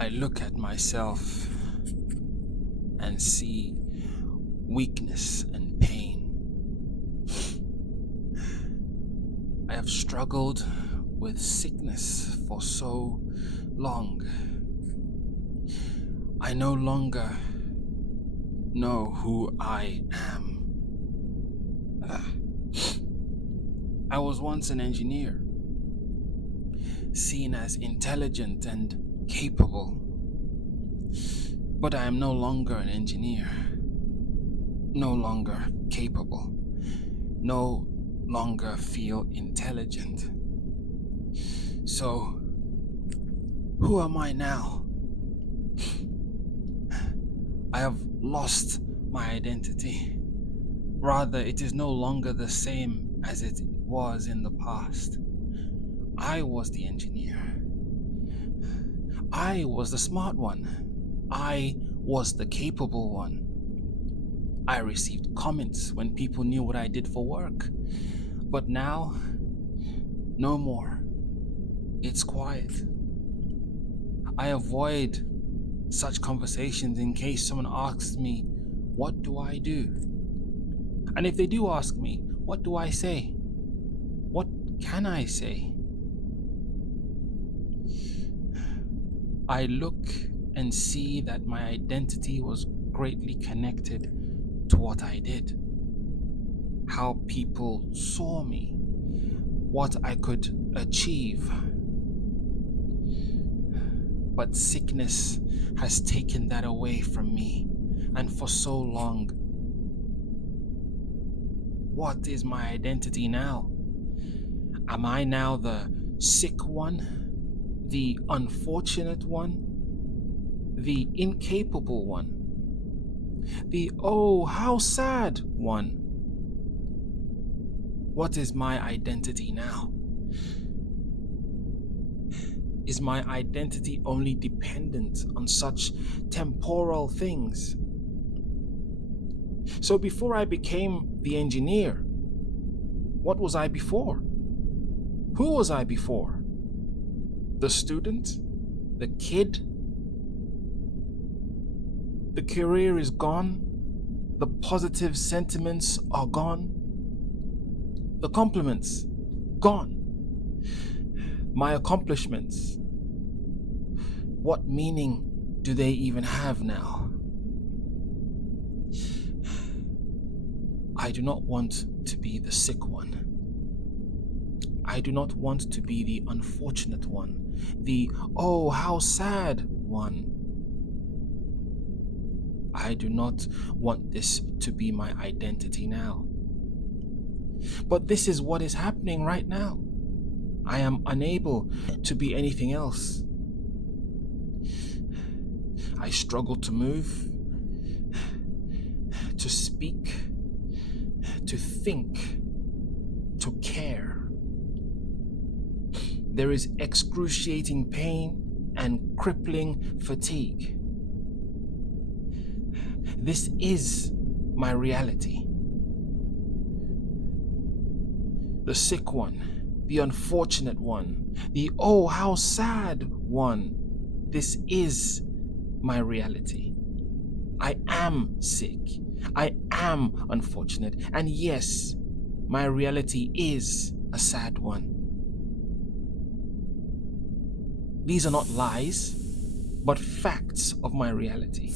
I look at myself and see weakness and pain. I have struggled with sickness for so long. I no longer know who I am. I was once an engineer, seen as intelligent and capable. But I am no longer an engineer, no longer capable, no longer feel intelligent. So, who am I now? I have lost my identity. Rather, it is no longer the same as it was in the past. I was the engineer. I was the smart one. I was the capable one. I received comments when people knew what I did for work. But now, no more. It's quiet. I avoid such conversations in case someone asks me, what do I do? And if they do ask me, what do I say? What can I say? I look and see that my identity was greatly connected to what I did, how people saw me, what I could achieve. But sickness has taken that away from me, and for so long. What is my identity now? Am I now the sick one, the unfortunate one, the incapable one, the oh, how sad one? What is my identity now? Is my identity only dependent on such temporal things? So before I became the engineer, what was I before? Who was I before? The student? The kid? The career is gone. The positive sentiments are gone. The compliments, gone. My accomplishments, what meaning do they even have now? I do not want to be the sick one. I do not want to be the unfortunate one, the oh, how sad one. I do not want this to be my identity now. But this is what is happening right now. I am unable to be anything else. I struggle to move, to speak, to think, to care. There is excruciating pain and crippling fatigue. This is my reality. The sick one, the unfortunate one, the oh, how sad one. This is my reality. I am sick. I am unfortunate. And yes, my reality is a sad one. These are not lies, but facts of my reality.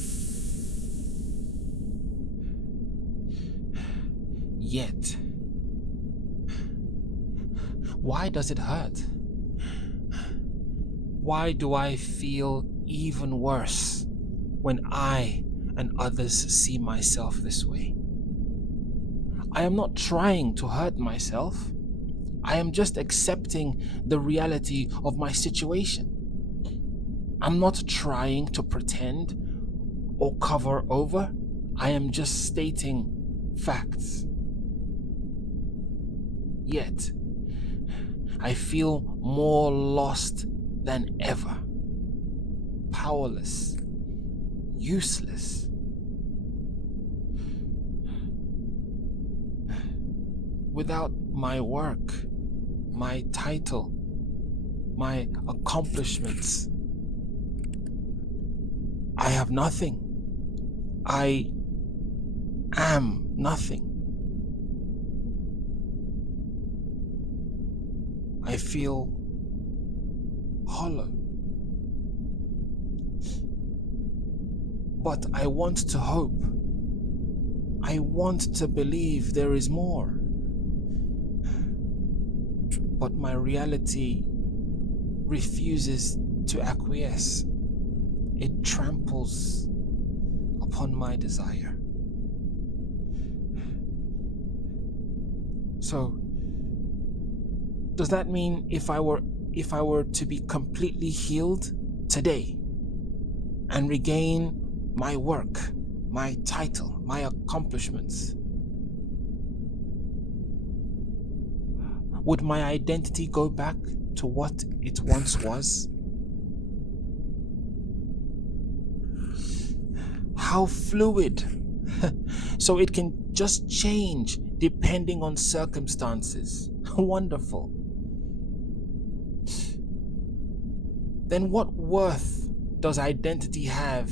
Yet, why does it hurt? Why do I feel even worse when I and others see myself this way? I am not trying to hurt myself. I am just accepting the reality of my situation. I'm not trying to pretend or cover over. I am just stating facts. Yet, I feel more lost than ever. Powerless. Useless. Without my work, my title, my accomplishments, I have nothing. I am nothing. I feel hollow. But I want to hope. I want to believe there is more. But my reality refuses to acquiesce. It tramples upon my desire. So, does that mean if I were to be completely healed today and regain my work, my title, my accomplishments, would my identity go back to what it once was? How fluid. So it can just change depending on circumstances. Wonderful. Then what worth does identity have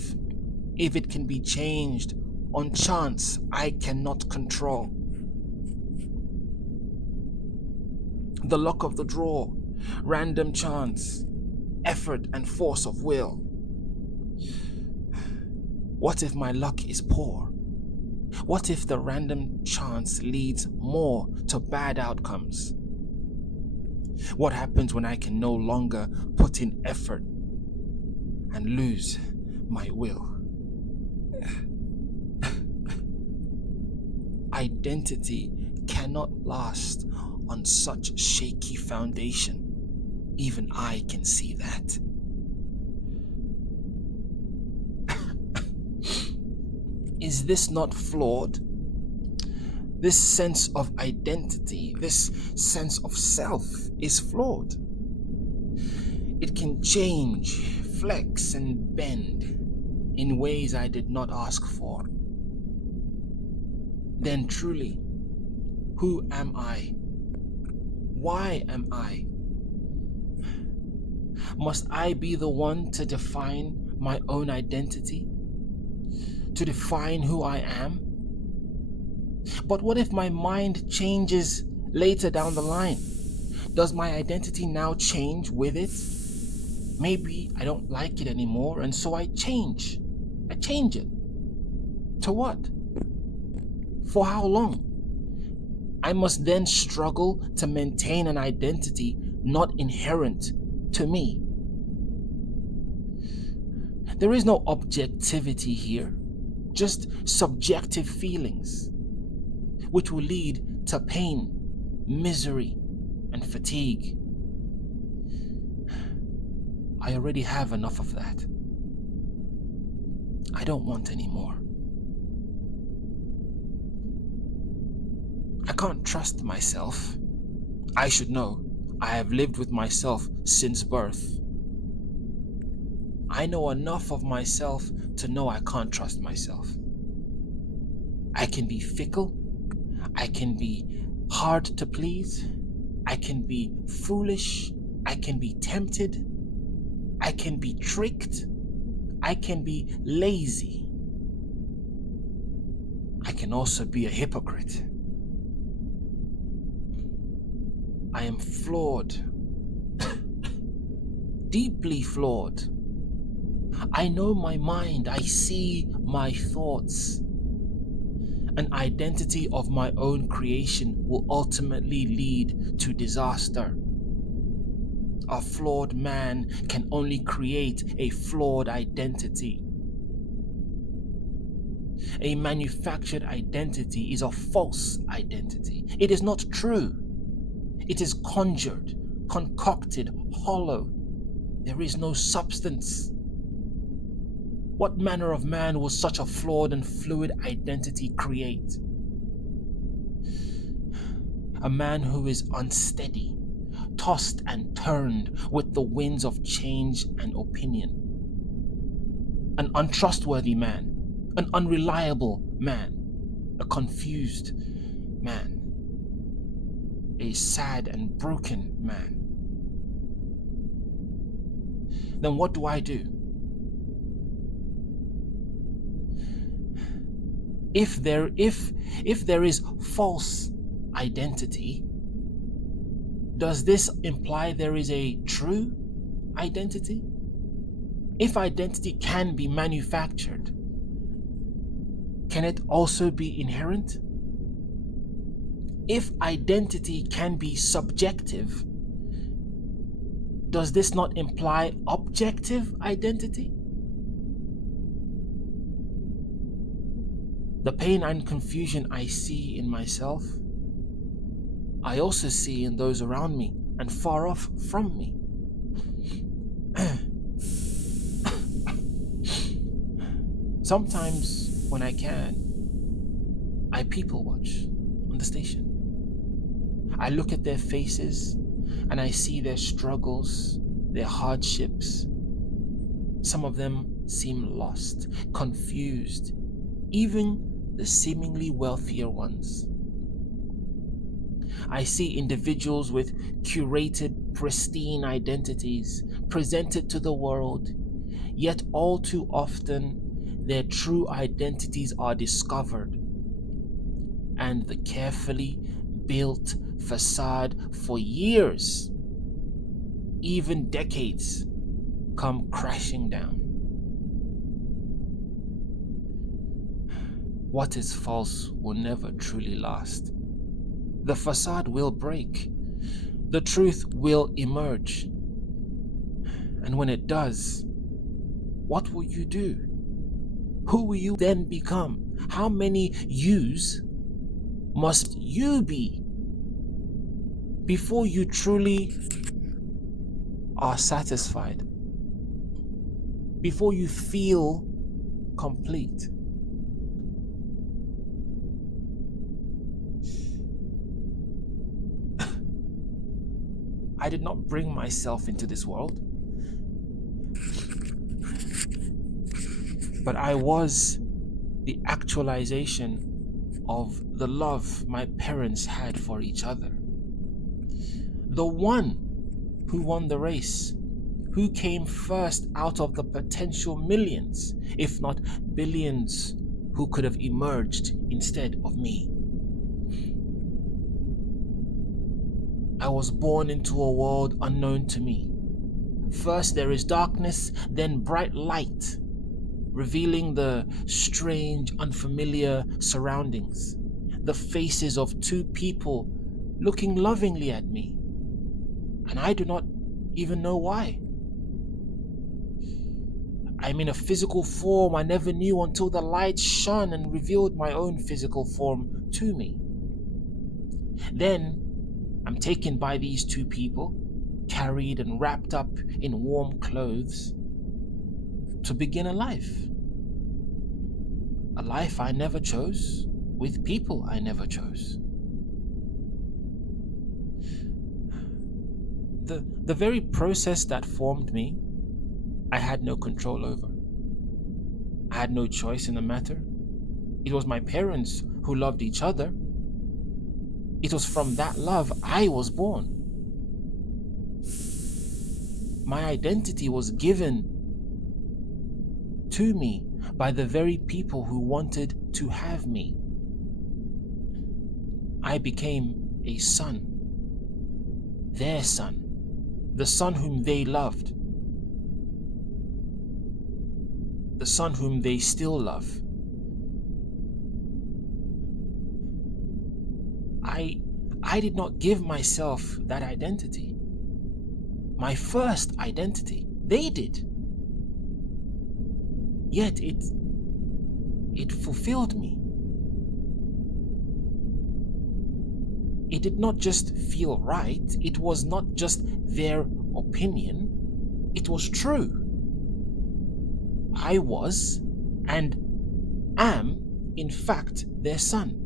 if it can be changed on chance I cannot control? The luck of the draw, random chance, effort and force of will. What if my luck is poor? What if the random chance leads more to bad outcomes? What happens when I can no longer put in effort and lose my will? Identity cannot last on such shaky foundation. Even I can see that. Is this not flawed? This sense of identity, this sense of self is flawed. It can change, flex, and bend in ways I did not ask for. Then truly, who am I? Why am I? Must I be the one to define my own identity? To define who I am? But what if my mind changes later down the line? Does my identity now change with it? Maybe I don't like it anymore, and so I change. I change it. To what? For how long? I must then struggle to maintain an identity not inherent to me. There is no objectivity here, just subjective feelings, which will lead to pain, misery, and fatigue. I already have enough of that. I don't want any more. I can't trust myself. I should know. I have lived with myself since birth. I know enough of myself to know I can't trust myself. I can be fickle. I can be hard to please. I can be foolish. I can be tempted. I can be tricked. I can be lazy. I can also be a hypocrite. I am flawed. Deeply flawed. I know my mind. I see my thoughts. An identity of my own creation will ultimately lead to disaster. A flawed man can only create a flawed identity. A manufactured identity is a false identity. It is not true. It is conjured, concocted, hollow. There is no substance. What manner of man will such a flawed and fluid identity create? A man who is unsteady, tossed and turned with the winds of change and opinion. An untrustworthy man, an unreliable man, a confused man, a sad and broken man. Then what do I do? If there is false identity, does this imply there is a true identity? If identity can be manufactured, can it also be inherent? If identity can be subjective, does this not imply objective identity? The pain and confusion I see in myself, I also see in those around me and far off from me. Sometimes, when I can, I people watch on the station. I look at their faces and I see their struggles, their hardships. Some of them seem lost, confused, even the seemingly wealthier ones. I see individuals with curated, pristine identities presented to the world, yet all too often their true identities are discovered, and the carefully built facade for years, even decades, come crashing down. What is false will never truly last. The facade will break. The truth will emerge. And when it does, what will you do? Who will you then become? How many yous must you be before you truly are satisfied? Before you feel complete? I did not bring myself into this world, but I was the actualization of the love my parents had for each other. The one who won the race, who came first out of the potential millions, if not billions, who could have emerged instead of me. I was born into a world unknown to me. First there is darkness, then bright light, revealing the strange, unfamiliar surroundings, the faces of two people looking lovingly at me, and I do not even know why. I'm in a physical form I never knew until the light shone and revealed my own physical form to me. Then I'm taken by these two people, carried and wrapped up in warm clothes, to begin a life. A life I never chose, with people I never chose. The very process that formed me, I had no control over. I had no choice in the matter. It was my parents who loved each other. It was from that love I was born. My identity was given to me by the very people who wanted to have me. I became a son, their son, the son whom they loved, the son whom they still love. I did not give myself that identity. My first identity, they did. Yet it fulfilled me. It did not just feel right. It was not just their opinion. It was true. I was and am, in fact, their son.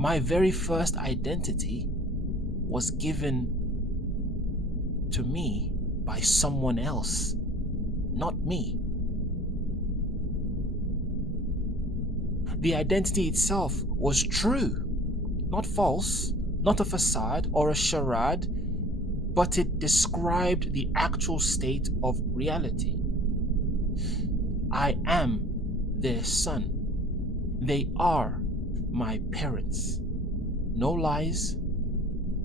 My very first identity was given to me by someone else, not me. The identity itself was true, not false, not a facade or a charade, but it described the actual state of reality. I am their son. They are my parents. No lies,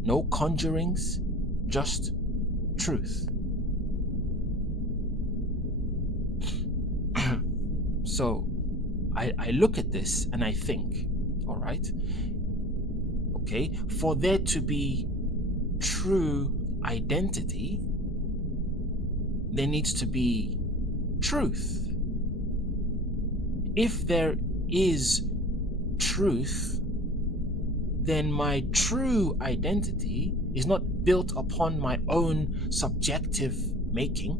no conjurings, just truth. So I look at this and I think, all right, okay, for there to be true identity, there needs to be truth. If there is truth, then my true identity is not built upon my own subjective making.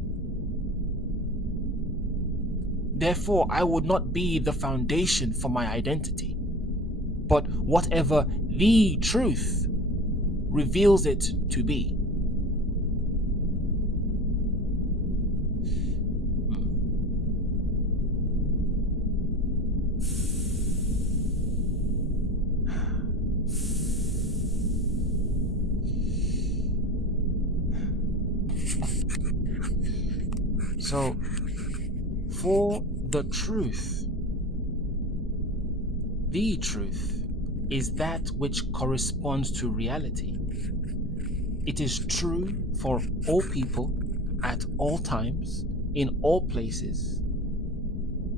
Therefore, I would not be the foundation for my identity, but whatever the truth reveals it to be. So, for the truth is that which corresponds to reality. It is true for all people, at all times, in all places.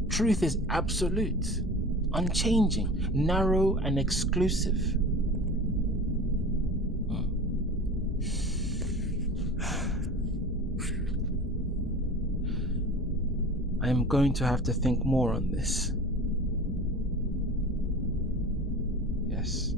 Truth is absolute, unchanging, narrow, and exclusive. I am going to have to think more on this. Yes.